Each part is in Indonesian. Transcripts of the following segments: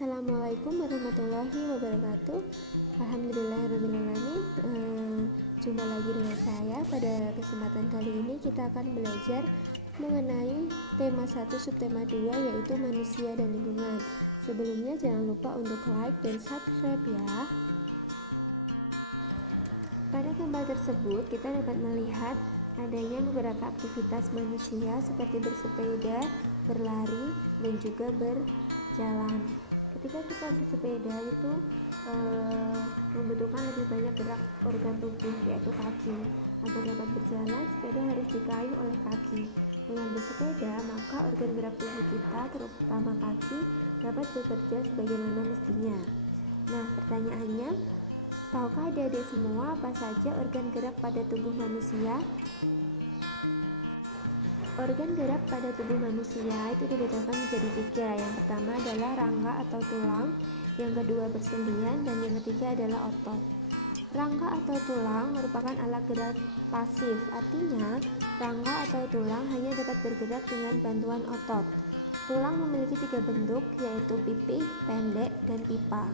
Assalamualaikum warahmatullahi wabarakatuh. Alhamdulillahirrahmanirrahim. Jumpa lagi dengan saya. Pada kesempatan kali ini kita akan belajar mengenai tema 1 subtema 2, yaitu manusia dan lingkungan. Sebelumnya jangan lupa untuk like dan subscribe ya. Pada gambar tersebut kita dapat melihat adanya beberapa aktivitas manusia seperti bersepeda, berlari, dan juga berjalan. Ketika kita bersepeda itu membutuhkan lebih banyak gerak organ tubuh, yaitu kaki. Agar dapat berjalan, sepeda harus dikayu oleh kaki. Dengan bersepeda, maka organ gerak tubuh kita, terutama kaki, dapat bekerja sebagaimana mestinya. Nah, pertanyaannya, tahukah adik-adik semua apa saja organ gerak pada tubuh manusia? Organ gerak pada tubuh manusia itu dibedakan menjadi 3. Yang pertama adalah rangka atau tulang, yang kedua persendian, dan yang ketiga adalah otot. Rangka atau tulang merupakan alat gerak pasif, artinya rangka atau tulang hanya dapat bergerak dengan bantuan otot. Tulang memiliki 3 bentuk, yaitu pipih, pendek, dan pipa.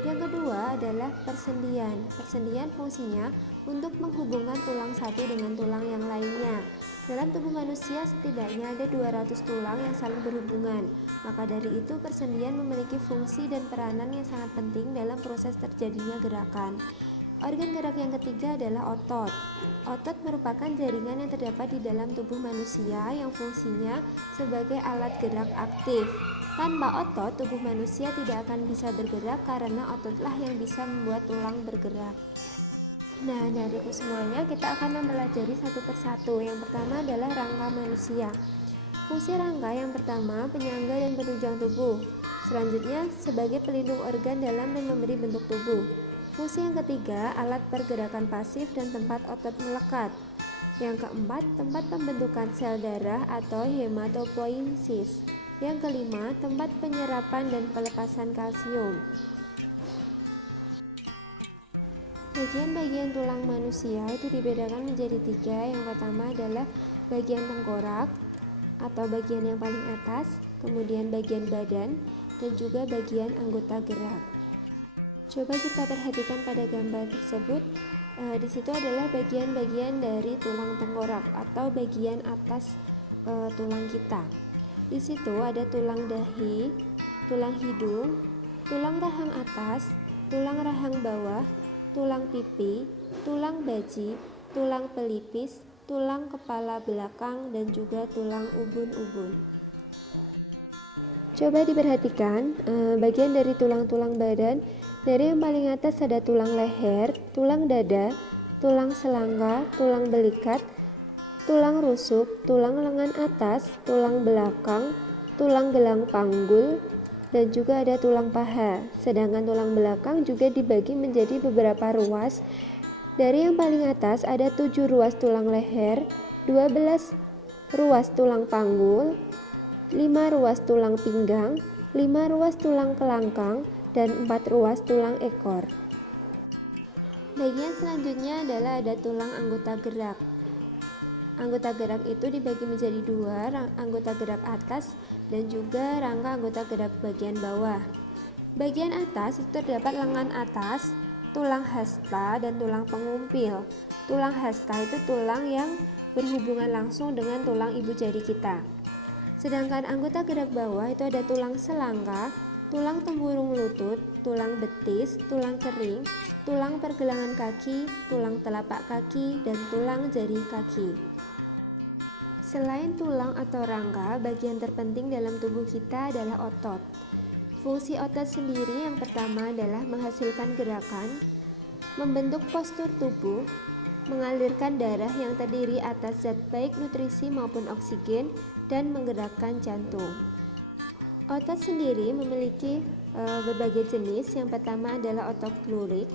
Yang kedua adalah persendian. Persendian fungsinya untuk menghubungkan tulang satu dengan tulang yang lainnya. Dalam tubuh manusia setidaknya ada 200 tulang yang saling berhubungan. Maka dari itu persendian memiliki fungsi dan peranan yang sangat penting dalam proses terjadinya gerakan. Organ gerak yang ketiga adalah otot. Otot merupakan jaringan yang terdapat di dalam tubuh manusia yang fungsinya sebagai alat gerak aktif. Tanpa otot, tubuh manusia tidak akan bisa bergerak karena ototlah yang bisa membuat tulang bergerak. Nah, dari itu semuanya kita akan mempelajari satu persatu. Yang pertama adalah rangka manusia. Fungsi rangka yang pertama, penyangga dan penunjang tubuh. Selanjutnya, sebagai pelindung organ dalam dan memberi bentuk tubuh. Fungsi yang ketiga, alat pergerakan pasif dan tempat otot melekat. Yang keempat, tempat pembentukan sel darah atau hematopoiesis. Yang kelima, tempat penyerapan dan pelepasan kalsium. Bagian-bagian tulang manusia itu dibedakan menjadi 3. Yang pertama adalah bagian tengkorak atau bagian yang paling atas, kemudian bagian badan, dan juga bagian anggota gerak. Coba kita perhatikan pada gambar tersebut. Di situ adalah bagian-bagian dari tulang tengkorak atau bagian atas tulang kita. Di situ ada tulang dahi, tulang hidung, tulang rahang atas, tulang rahang bawah, tulang pipi, tulang baji, tulang pelipis, tulang kepala belakang, dan juga tulang ubun-ubun. Coba diperhatikan bagian dari tulang-tulang badan. Dari yang paling atas ada tulang leher, tulang dada, tulang selangka, tulang belikat, tulang rusuk, tulang lengan atas, tulang belakang, tulang gelang panggul, dan juga ada tulang paha. Sedangkan tulang belakang juga dibagi menjadi beberapa ruas. Dari yang paling atas ada 7 ruas tulang leher, 12 ruas tulang panggul, 5 ruas tulang pinggang, 5 ruas tulang kelangkang, dan 4 ruas tulang ekor. Bagian selanjutnya adalah ada tulang anggota gerak. Anggota gerak itu dibagi menjadi 2, anggota gerak atas dan juga rangka anggota gerak bagian bawah. Bagian atas itu terdapat lengan atas, tulang hasta, dan tulang pengumpil. Tulang hasta itu tulang yang berhubungan langsung dengan tulang ibu jari kita. Sedangkan anggota gerak bawah itu ada tulang selangka, tulang tempurung lutut, tulang betis, tulang kering, tulang pergelangan kaki, tulang telapak kaki, dan tulang jari kaki. Selain tulang atau rangka, bagian terpenting dalam tubuh kita adalah otot. Fungsi otot sendiri yang pertama adalah menghasilkan gerakan, membentuk postur tubuh, mengalirkan darah yang terdiri atas zat baik nutrisi maupun oksigen, dan menggerakkan jantung. Otot sendiri memiliki berbagai jenis. Yang pertama adalah otot lurik.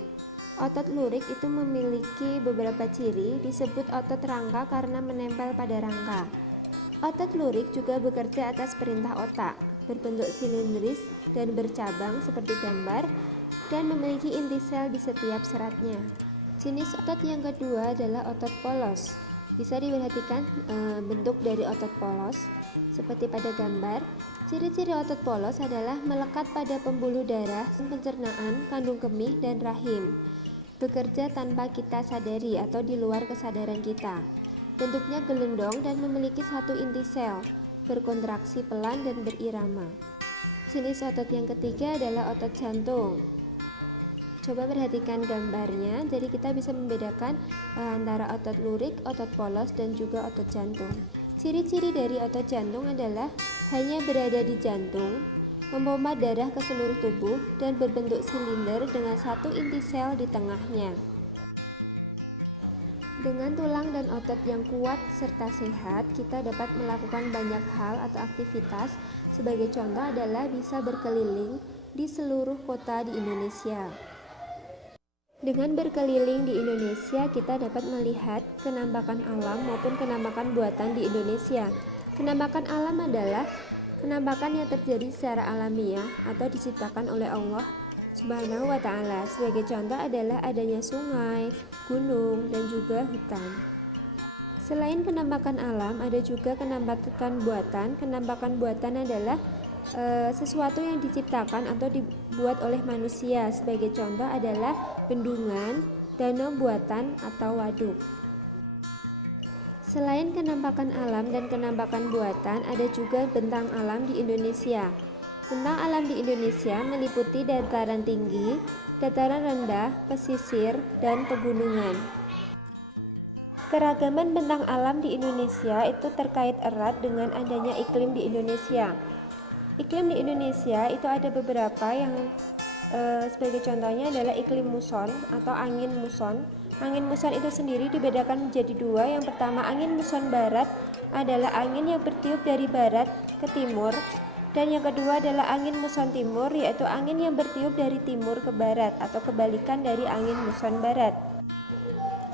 Otot lurik itu memiliki beberapa ciri, disebut otot rangka karena menempel pada rangka. Otot lurik juga bekerja atas perintah otak, berbentuk silindris dan bercabang seperti gambar, dan memiliki inti sel di setiap seratnya. Jenis otot yang kedua adalah otot polos. Bisa diperhatikan bentuk dari otot polos seperti pada gambar. Ciri-ciri otot polos adalah melekat pada pembuluh darah, pencernaan, kandung kemih, dan rahim. Bekerja tanpa kita sadari atau di luar kesadaran kita. Bentuknya gelendong dan memiliki satu inti sel, berkontraksi pelan dan berirama. Jenis otot yang ketiga adalah otot jantung. Coba perhatikan gambarnya, jadi kita bisa membedakan antara otot lurik, otot polos, dan juga otot jantung. Ciri-ciri dari otot jantung adalah hanya berada di jantung, memompa darah ke seluruh tubuh, dan berbentuk silinder dengan satu inti sel di tengahnya. Dengan tulang dan otot yang kuat serta sehat, kita dapat melakukan banyak hal atau aktivitas. Sebagai contoh adalah bisa berkeliling di seluruh kota di Indonesia. Dengan berkeliling di Indonesia, kita dapat melihat penampakan alam maupun penampakan buatan di Indonesia. Penampakan alam adalah penampakan yang terjadi secara alamiah atau diciptakan oleh Allah Subhanahu wa Ta'ala. Sebagai contoh adalah adanya sungai, gunung, dan juga hutan. Selain penampakan alam, ada juga penampakan buatan. Penampakan buatan adalah sesuatu yang diciptakan atau dibuat oleh manusia. Sebagai contoh adalah bendungan, danau buatan, atau waduk. Selain penampakan alam dan penampakan buatan, ada juga bentang alam di Indonesia. Bentang alam di Indonesia meliputi dataran tinggi, dataran rendah, pesisir, dan pegunungan. Keragaman bentang alam di Indonesia itu terkait erat dengan adanya iklim di Indonesia. Iklim di Indonesia itu ada beberapa yang sebagai contohnya adalah iklim muson atau angin muson. Angin muson itu sendiri dibedakan menjadi dua. Yang pertama, angin muson barat adalah angin yang bertiup dari barat ke timur, dan yang kedua adalah angin muson timur, yaitu angin yang bertiup dari timur ke barat atau kebalikan dari angin muson barat.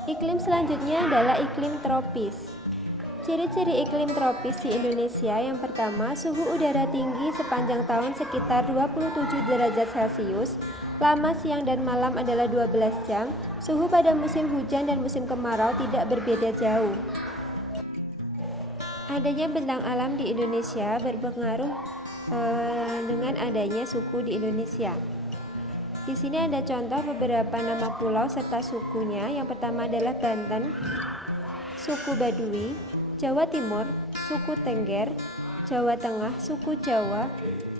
Iklim selanjutnya adalah iklim tropis. Ciri-ciri iklim tropis di Indonesia, yang pertama, suhu udara tinggi sepanjang tahun sekitar 27 derajat Celcius, lama siang dan malam adalah 12 jam, suhu pada musim hujan dan musim kemarau tidak berbeda jauh. Adanya bentang alam di Indonesia berpengaruh dengan adanya suku di Indonesia. Di sini ada contoh beberapa nama pulau serta sukunya. Yang pertama adalah Banten, suku Baduy; Jawa Timur, suku Tengger; Jawa Tengah, suku Jawa;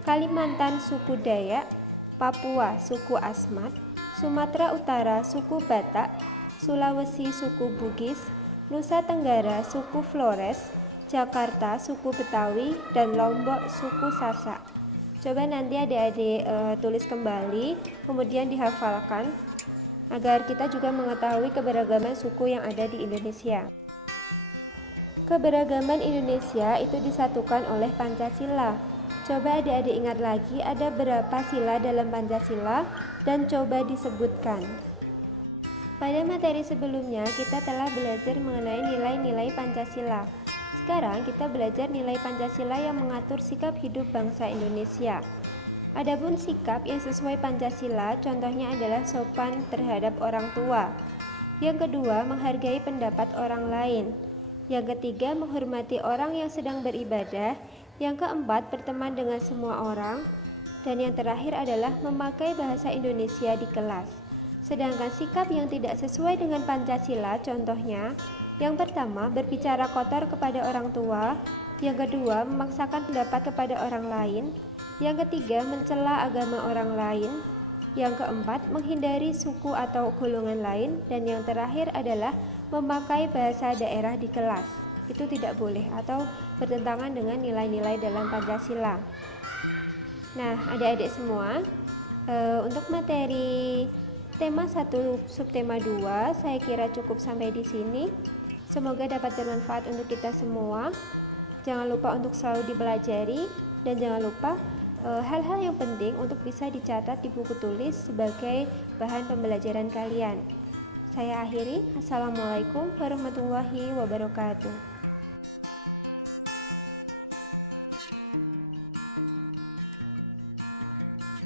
Kalimantan, suku Dayak; Papua, suku Asmat; Sumatera Utara, suku Batak; Sulawesi, suku Bugis; Nusa Tenggara, suku Flores; Jakarta, suku Betawi; dan Lombok, suku Sasak. Coba nanti adik-adik tulis kembali, kemudian dihafalkan agar kita juga mengetahui keberagaman suku yang ada di Indonesia. Keberagaman Indonesia itu disatukan oleh Pancasila. Coba adik-adik ingat lagi ada berapa sila dalam Pancasila dan coba disebutkan. Pada materi sebelumnya kita telah belajar mengenai nilai-nilai Pancasila. Sekarang kita belajar nilai Pancasila yang mengatur sikap hidup bangsa Indonesia. Adapun sikap yang sesuai Pancasila, contohnya adalah sopan terhadap orang tua. Yang kedua, menghargai pendapat orang lain. Yang ketiga, menghormati orang yang sedang beribadah. Yang keempat, berteman dengan semua orang. Dan yang terakhir adalah memakai bahasa Indonesia di kelas. Sedangkan sikap yang tidak sesuai dengan Pancasila, contohnya, yang pertama, berbicara kotor kepada orang tua. Yang kedua, memaksakan pendapat kepada orang lain. Yang ketiga, mencela agama orang lain. Yang keempat, menghindari suku atau golongan lain. Dan yang terakhir adalah memakai bahasa daerah di kelas. Itu tidak boleh atau bertentangan dengan nilai-nilai dalam Pancasila. Nah, adik-adik semua, untuk materi tema 1 subtema 2 saya kira cukup sampai di sini. Semoga dapat bermanfaat untuk kita semua. Jangan lupa untuk selalu dipelajari dan jangan lupa hal-hal yang penting untuk bisa dicatat di buku tulis sebagai bahan pembelajaran kalian. Saya akhiri. Assalamualaikum warahmatullahi wabarakatuh.